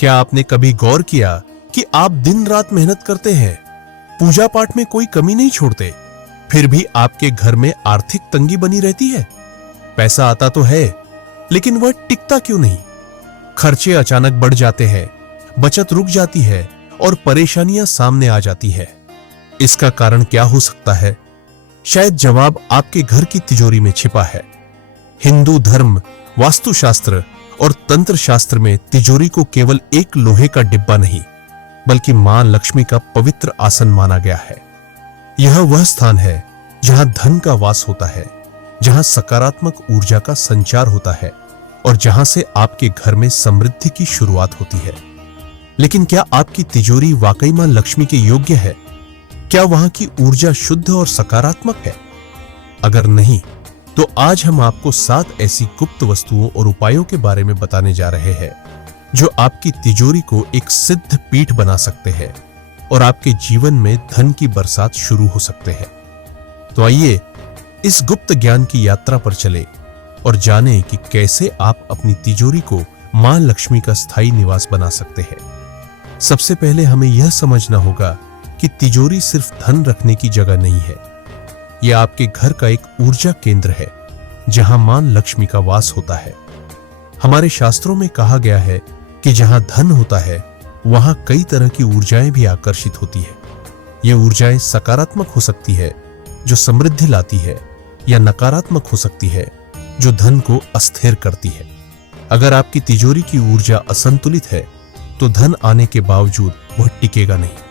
क्या आपने कभी गौर किया कि आप दिन रात मेहनत करते हैं, पूजा पाठ में कोई कमी नहीं छोड़ते, फिर भी आपके घर में आर्थिक तंगी बनी रहती है? पैसा आता तो है, लेकिन वह टिकता क्यों नहीं? खर्चे अचानक बढ़ जाते हैं, बचत रुक जाती है और परेशानियां सामने आ जाती है। इसका कारण क्या हो सकता है? शायद जवाब आपके घर की तिजोरी में छिपा है। हिंदू धर्म, वास्तुशास्त्र और तंत्र शास्त्र में तिजोरी को केवल एक लोहे का डिब्बा नहीं, बल्कि मां लक्ष्मी का पवित्र आसन माना गया है। यह वह स्थान है जहां धन का वास होता है, जहां सकारात्मक ऊर्जा का संचार होता है और जहां से आपके घर में समृद्धि की शुरुआत होती है। लेकिन क्या आपकी तिजोरी वाकई मां लक्ष्मी के योग्य है? क्या वहां की ऊर्जा शुद्ध और सकारात्मक है? अगर नहीं, तो आज हम आपको 7 ऐसी गुप्त वस्तुओं और उपायों के बारे में बताने जा रहे हैं जो आपकी तिजोरी को एक सिद्ध पीठ बना सकते हैं और आपके जीवन में धन की बरसात शुरू हो सकते हैं। तो आइए इस गुप्त ज्ञान की यात्रा पर चले और जानें कि कैसे आप अपनी तिजोरी को मां लक्ष्मी का स्थायी निवास बना सकते हैं। सबसे पहले हमें यह समझना होगा कि तिजोरी सिर्फ धन रखने की जगह नहीं है। यह आपके घर का एक ऊर्जा केंद्र है जहां मां लक्ष्मी का वास होता है। हमारे शास्त्रों में कहा गया है कि जहां धन होता है वहां कई तरह की ऊर्जाएं भी आकर्षित होती है। ये ऊर्जाएं सकारात्मक हो सकती है जो समृद्धि लाती है, या नकारात्मक हो सकती है जो धन को अस्थिर करती है। अगर आपकी तिजोरी की ऊर्जा असंतुलित है तो धन आने के बावजूद वह टिकेगा नहीं।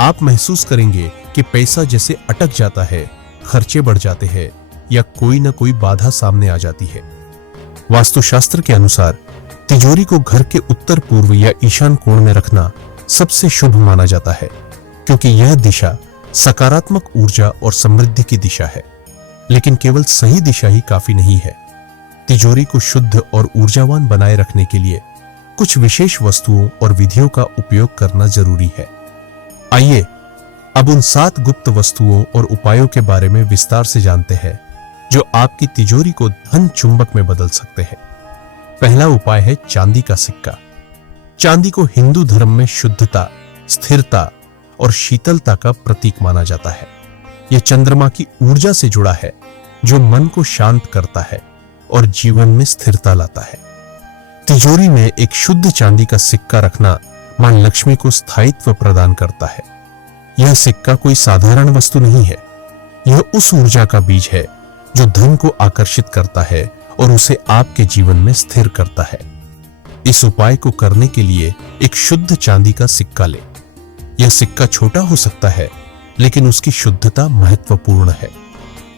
आप महसूस करेंगे कि पैसा जैसे अटक जाता है, खर्चे बढ़ जाते हैं या कोई ना कोई बाधा सामने आ जाती है। वास्तुशास्त्र के अनुसार तिजोरी को घर के उत्तर पूर्व या ईशान कोण में रखना सबसे शुभ माना जाता है, क्योंकि यह दिशा सकारात्मक ऊर्जा और समृद्धि की दिशा है। लेकिन केवल सही दिशा ही काफी नहीं है। तिजोरी को शुद्ध और ऊर्जावान बनाए रखने के लिए कुछ विशेष वस्तुओं और विधियों का उपयोग करना जरूरी है। आइए अब उन 7 गुप्त वस्तुओं और उपायों के बारे में विस्तार से जानते हैं जो आपकी तिजोरी को धन चुंबक में बदल सकते हैं। पहला उपाय है चांदी का सिक्का। चांदी को हिंदू धर्म में शुद्धता, स्थिरता और शीतलता का प्रतीक माना जाता है। यह चंद्रमा की ऊर्जा से जुड़ा है जो मन को शांत करता है और जीवन में स्थिरता लाता है। तिजोरी में एक शुद्ध चांदी का सिक्का रखना मां लक्ष्मी को स्थायित्व प्रदान करता है। यह सिक्का कोई साधारण वस्तु नहीं है। यह उस ऊर्जा का बीज है जो धन को आकर्षित करता है और उसे आपके जीवन में स्थिर करता है। इस उपाय को करने के लिए एक शुद्ध चांदी का सिक्का लें। यह सिक्का छोटा हो सकता है, लेकिन उसकी शुद्धता महत्वपूर्ण है।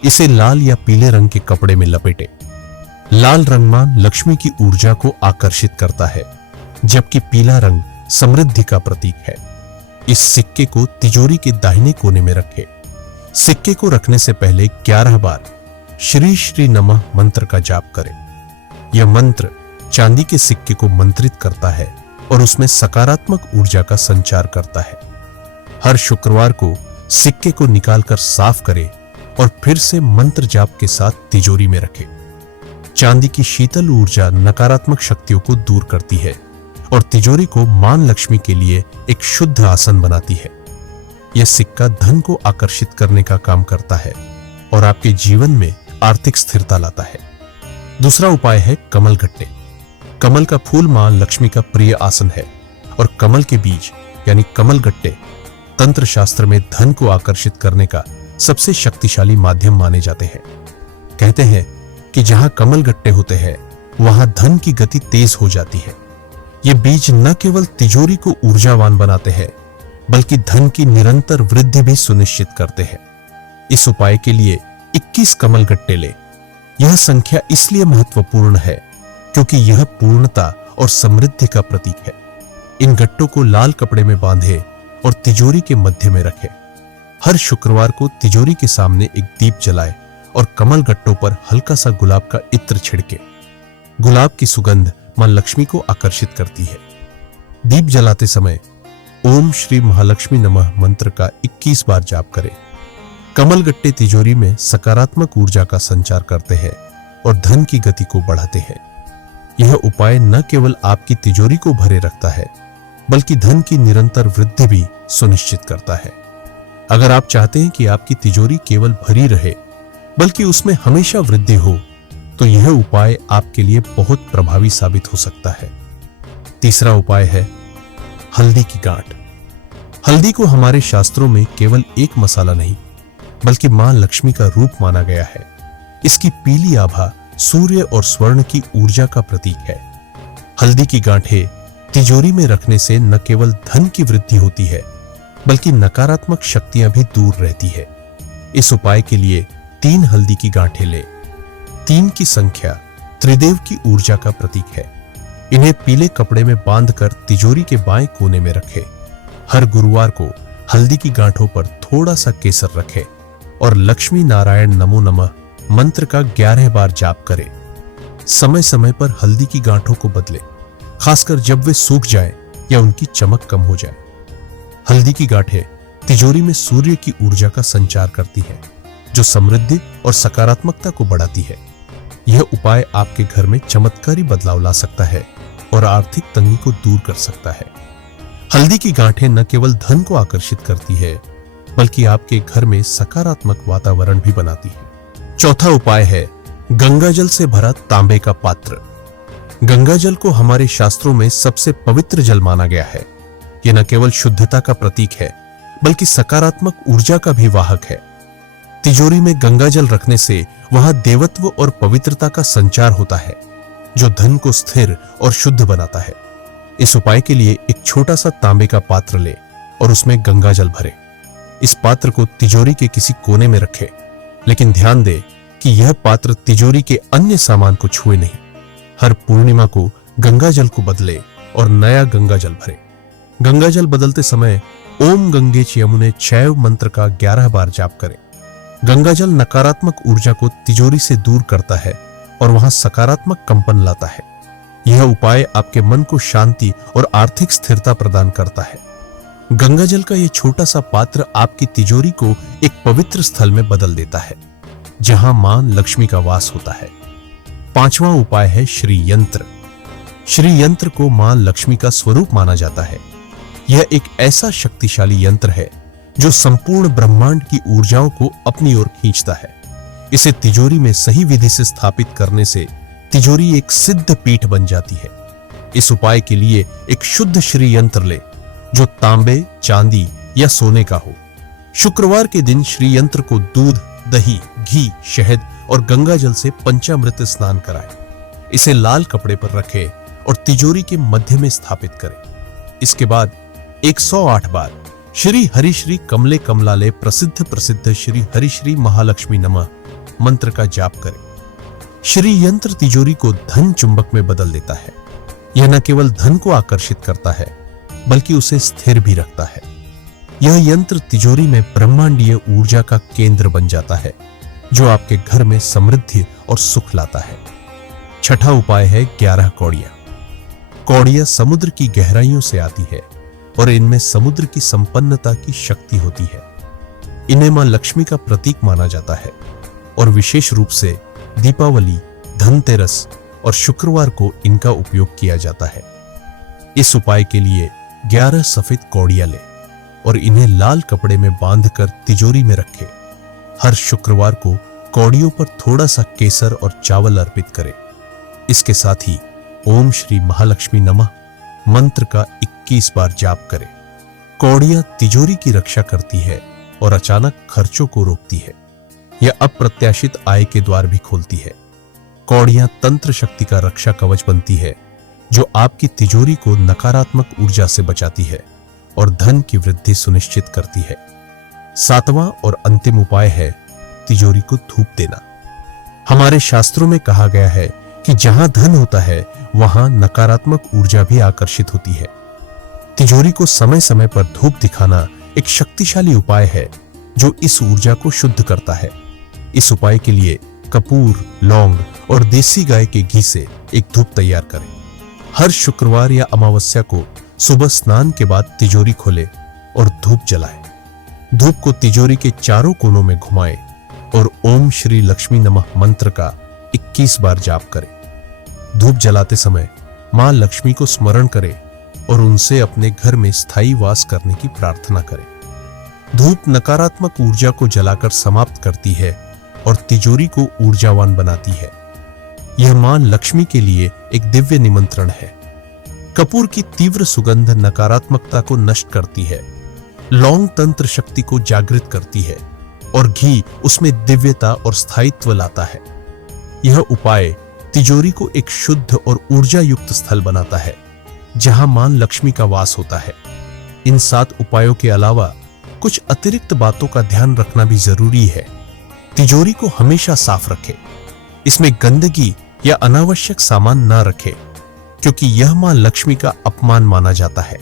इसे लाल या पीले रंग के कपड़े में लपेटें। लाल रंग मां लक्ष्मी की ऊर्जा को आकर्षित करता है, जबकि पीला रंग समृद्धि का प्रतीक है। इस सिक्के को तिजोरी के दाहिने कोने में रखें। सिक्के को रखने से पहले 11 बार श्री श्री नमः मंत्र का जाप करें। यह मंत्र चांदी के सिक्के को मंत्रित करता है और उसमें सकारात्मक ऊर्जा का संचार करता है। हर शुक्रवार को सिक्के को निकालकर साफ करें और फिर से मंत्र जाप के साथ तिजोरी में रखें। चांदी की शीतल ऊर्जा नकारात्मक शक्तियों को दूर करती है और तिजोरी को मां लक्ष्मी के लिए एक शुद्ध आसन बनाती है। यह सिक्का धन को आकर्षित करने का काम करता है और आपके जीवन में आर्थिक स्थिरता लाता है। दूसरा उपाय है कमल गट्टे। कमल का फूल मां लक्ष्मी का प्रिय आसन है और कमल के बीज यानी कमल गट्टे तंत्र शास्त्र में धन को आकर्षित करने का सबसे शक्तिशाली माध्यम माने जाते हैं। कहते हैं कि जहां कमल गट्टे होते हैं वहां धन की गति तेज हो जाती है। ये बीज न केवल तिजोरी को ऊर्जावान बनाते हैं, बल्कि धन की निरंतर वृद्धि भी सुनिश्चित करते हैं। इस उपाय के लिए 21 कमल गट्टे ले। यह संख्या इसलिए महत्वपूर्ण है क्योंकि यह पूर्णता और समृद्धि का प्रतीक है। इन गट्टों को लाल कपड़े में बांधे और तिजोरी के मध्य में रखें। हर शुक्रवार को तिजोरी के सामने एक दीप जलाए और कमल गट्टों पर हल्का सा गुलाब का इत्र छिड़के। गुलाब की सुगंध मां लक्ष्मी को आकर्षित करती है। दीप जलाते समय ओम श्री महालक्ष्मी नमः मंत्र का 21 बार जाप करें। कमल गट्टे तिजोरी में सकारात्मक ऊर्जा का संचार करते हैं और धन की गति को बढ़ाते हैं। यह उपाय न केवल आपकी तिजोरी को भरे रखता है, बल्कि धन की निरंतर वृद्धि भी सुनिश्चित करता है। अगर आप चाहते हैं कि आपकी तिजोरी केवल भरी रहे, बल्कि उसमें हमेशा वृद्धि हो, तो यह उपाय आपके लिए बहुत प्रभावी साबित हो सकता है। तीसरा उपाय है हल्दी की गांठ। हल्दी को हमारे शास्त्रों में केवल एक मसाला नहीं, बल्कि मां लक्ष्मी का रूप माना गया है। इसकी पीली आभा सूर्य और स्वर्ण की ऊर्जा का प्रतीक है। हल्दी की गांठें तिजोरी में रखने से न केवल धन की वृद्धि होती है, बल्कि नकारात्मक शक्तियां भी दूर रहती है। इस उपाय के लिए 3 हल्दी की गांठें ले। 3 की संख्या त्रिदेव की ऊर्जा का प्रतीक है। इन्हें पीले कपड़े में बांधकर तिजोरी के बाएं कोने में रखें। हर गुरुवार को हल्दी की गांठों पर थोड़ा सा केसर रखें और लक्ष्मी नारायण नमो नमः मंत्र का 11 बार जाप करें। समय समय पर हल्दी की गांठों को बदले, खासकर जब वे सूख जाएं या उनकी चमक कम हो जाए। हल्दी की गांठें तिजोरी में सूर्य की ऊर्जा का संचार करती है, जो समृद्धि और सकारात्मकता को बढ़ाती है। यह उपाय आपके घर में चमत्कारी बदलाव ला सकता है और आर्थिक तंगी को दूर कर सकता है। हल्दी की गांठें न केवल धन को आकर्षित करती है, बल्कि आपके घर में सकारात्मक वातावरण भी बनाती है। चौथा उपाय है गंगाजल से भरा तांबे का पात्र। गंगाजल को हमारे शास्त्रों में सबसे पवित्र जल माना गया है। यह न केवल शुद्धता का प्रतीक है, बल्कि सकारात्मक ऊर्जा का भी वाहक है। तिजोरी में गंगाजल रखने से वहां देवत्व और पवित्रता का संचार होता है, जो धन को स्थिर और शुद्ध बनाता है। इस उपाय के लिए एक छोटा सा तांबे का पात्र ले और उसमें गंगाजल भरे। इस पात्र को तिजोरी के किसी कोने में रखे, लेकिन ध्यान दे कि यह पात्र तिजोरी के अन्य सामान को छुए नहीं। हर पूर्णिमा को गंगाजल को बदले और नया गंगाजल भरे। गंगाजल बदलते समय ओम गंगे च यमुने चैव मंत्र का 11 बार जाप करें। गंगाजल नकारात्मक ऊर्जा को तिजोरी से दूर करता है और वहां सकारात्मक कंपन लाता है। यह उपाय आपके मन को शांति और आर्थिक स्थिरता प्रदान करता है। गंगाजल का यह छोटा सा पात्र आपकी तिजोरी को एक पवित्र स्थल में बदल देता है, जहां मां लक्ष्मी का वास होता है। पांचवा उपाय है श्री यंत्र। श्री यंत्र को मां लक्ष्मी का स्वरूप माना जाता है। यह एक ऐसा शक्तिशाली यंत्र है जो संपूर्ण ब्रह्मांड की ऊर्जाओं को अपनी ओर खींचता है। इसे तिजोरी में सही विधि से स्थापित करने से तिजोरी एक सिद्ध पीठ बन जाती है। इस उपाय के लिए एक शुद्ध श्री यंत्र ले, जो तांबे, चांदी या सोने का हो। शुक्रवार के दिन श्री यंत्र को दूध, दही, घी, शहद और गंगाजल से पंचामृत स्नान कराएं। इसे लाल कपड़े पर रखें और तिजोरी के मध्य में स्थापित करें। इसके बाद 108 बार श्री हरिश्री कमले कमलाले प्रसिद्ध श्री हरिश्री महालक्ष्मी नमः मंत्र का जाप करें। श्री यंत्र तिजोरी को धन चुंबक में बदल देता है। यह न केवल धन को आकर्षित करता है, बल्कि उसे स्थिर भी रखता है। यह यंत्र तिजोरी में ब्रह्मांडीय ऊर्जा का केंद्र बन जाता है, जो आपके घर में समृद्धि और सुख लाता है। छठा उपाय है 11 कौड़ियां। कौड़ियां समुद्र की गहराइयों से आती है और इनमें समुद्र की संपन्नता की शक्ति होती है। इन्हें मां लक्ष्मी का प्रतीक माना जाता है और विशेष रूप से दीपावली, धनतेरस और शुक्रवार को इनका उपयोग किया जाता है। इस उपाय के लिए 11 सफेद कौड़ियां लें और इन्हें लाल कपड़े में बांधकर तिजोरी में रखें। हर शुक्रवार को कौड़ियों पर थोड़ा सा केसर और चावल अर्पित करें। इसके साथ ही ओम श्री महालक्ष्मी नमः मंत्र का 21 बार जाप करें। कौड़ियां तिजोरी की रक्षा करती है और अचानक खर्चों को रोकती है। यह अप्रत्याशित आय के द्वार भी खोलती है। कौड़ियां तंत्र शक्ति का रक्षा कवच बनती है, जो आपकी तिजोरी को नकारात्मक ऊर्जा से बचाती है और धन की वृद्धि सुनिश्चित करती है। सातवां और अंतिम उपाय है तिजोरी को धूप देना। हमारे शास्त्रों में कहा गया है कि जहां धन होता है, वहां नकारात्मक ऊर्जा भी आकर्षित होती है। तिजोरी को समय समय पर धूप दिखाना एक शक्तिशाली उपाय है, जो इस ऊर्जा को शुद्ध करता है। इस उपाय के लिए कपूर, लौंग और देसी गाय के घी से एक धूप तैयार करें। हर शुक्रवार या अमावस्या को सुबह स्नान के बाद तिजोरी खोलें और धूप जलाएं। धूप को तिजोरी के चारों कोनों में घुमाएं और ओम श्री लक्ष्मी नमः मंत्र का 21 बार जाप करें। धूप जलाते समय मां लक्ष्मी को स्मरण करें और उनसे अपने घर में स्थायी वास करने की प्रार्थना करें। धूप नकारात्मक ऊर्जा को जलाकर समाप्त करती है और तिजोरी को ऊर्जावान बनाती है। यह मां लक्ष्मी के लिए एक दिव्य निमंत्रण है। कपूर की तीव्र सुगंध नकारात्मकता को नष्ट करती है, लौंग तंत्र शक्ति को जागृत करती है और घी उसमें दिव्यता और स्थायित्व लाता है। यह उपाय तिजोरी को एक शुद्ध और ऊर्जा युक्त स्थल बनाता है जहां मां लक्ष्मी का वास होता है। इन 7 उपायों के अलावा कुछ अतिरिक्त बातों का ध्यान रखना भी जरूरी है। तिजोरी को हमेशा साफ रखें। इसमें गंदगी या अनावश्यक सामान न रखें, क्योंकि यह मां लक्ष्मी का अपमान माना जाता है।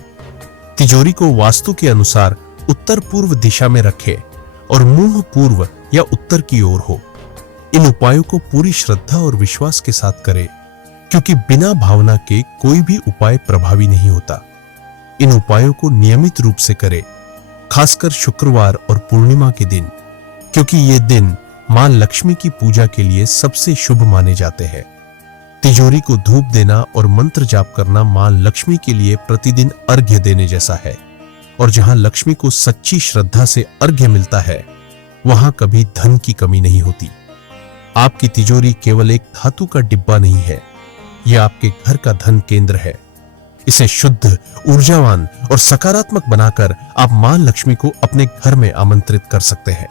तिजोरी को वास्तु के अनुसार उत्तर पूर्व दिशा में रखें और मुंह पूर्व या उत्तर की ओर हो। इन उपायों को पूरी श्रद्धा और विश्वास के साथ करें, क्योंकि बिना भावना के कोई भी उपाय प्रभावी नहीं होता। इन उपायों को नियमित रूप से करें, खासकर शुक्रवार और पूर्णिमा के दिन, क्योंकि ये दिन मां लक्ष्मी की पूजा के लिए सबसे शुभ माने जाते हैं। तिजोरी को धूप देना और मंत्र जाप करना मां लक्ष्मी के लिए प्रतिदिन अर्घ्य देने जैसा है, और जहां लक्ष्मी को सच्ची श्रद्धा से अर्घ्य मिलता है वहां कभी धन की कमी नहीं होती। आपकी तिजोरी केवल एक धातु का डिब्बा नहीं है, यह आपके घर का धन केंद्र है। इसे शुद्ध, ऊर्जावान और सकारात्मक बनाकर आप मां लक्ष्मी को अपने घर में आमंत्रित कर सकते हैं।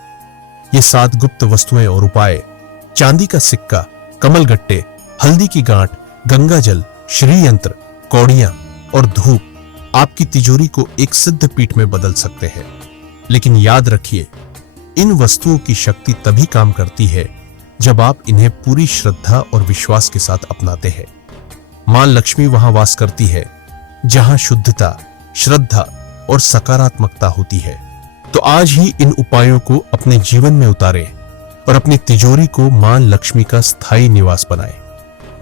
ये 7 गुप्त वस्तुएं और उपाय, चांदी का सिक्का, कमलगट्टे, हल्दी की गांठ, गंगा जल, श्री यंत्र, कौड़ियां और धूप आपकी तिजोरी को एक सिद्ध पीठ में बदल सकते हैं। लेकिन याद रखिए, इन वस्तुओं की शक्ति तभी काम करती है जब आप इन्हें पूरी श्रद्धा और विश्वास के साथ अपनाते हैं। मां लक्ष्मी वहां वास करती है जहां शुद्धता, श्रद्धा और सकारात्मकता होती है। तो आज ही इन उपायों को अपने जीवन में उतारें और अपनी तिजोरी को मां लक्ष्मी का स्थायी निवास बनाएं।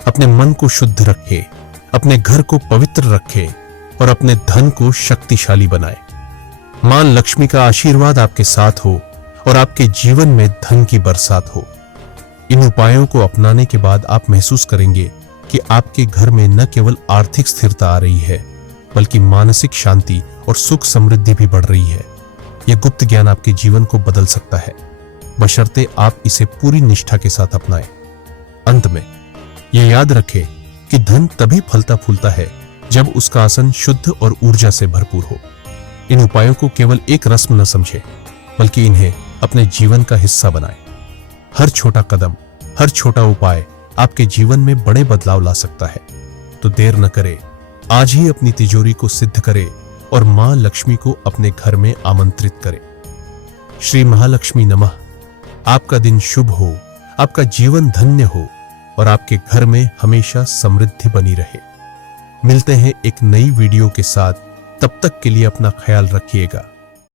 अपने मन को शुद्ध रखें, अपने घर को पवित्र रखें और अपने धन को शक्तिशाली बनाएं। मां लक्ष्मी का आशीर्वाद आपके साथ हो और आपके जीवन में धन की बरसात हो। इन उपायों को अपनाने के बाद आप महसूस करेंगे कि आपके घर में न केवल आर्थिक स्थिरता आ रही है, बल्कि मानसिक शांति और सुख समृद्धि भी बढ़ रही है। यह गुप्त ज्ञान आपके जीवन को बदल सकता है, बशर्ते आप इसे पूरी निष्ठा के साथ अपनाएं। अंत में यह याद रखें कि धन तभी फलता फूलता है जब उसका आसन शुद्ध और ऊर्जा से भरपूर हो। इन उपायों को केवल एक रस्म न समझें, बल्कि इन्हें अपने जीवन का हिस्सा बनाएं। हर छोटा कदम, हर छोटा उपाय आपके जीवन में बड़े बदलाव ला सकता है। तो देर न करें, आज ही अपनी तिजोरी को सिद्ध करें और मां लक्ष्मी को अपने घर में आमंत्रित करें। श्री महालक्ष्मी नमः। आपका दिन शुभ हो, आपका जीवन धन्य हो और आपके घर में हमेशा समृद्धि बनी रहे। मिलते हैं एक नई वीडियो के साथ, तब तक के लिए अपना ख्याल रखिएगा।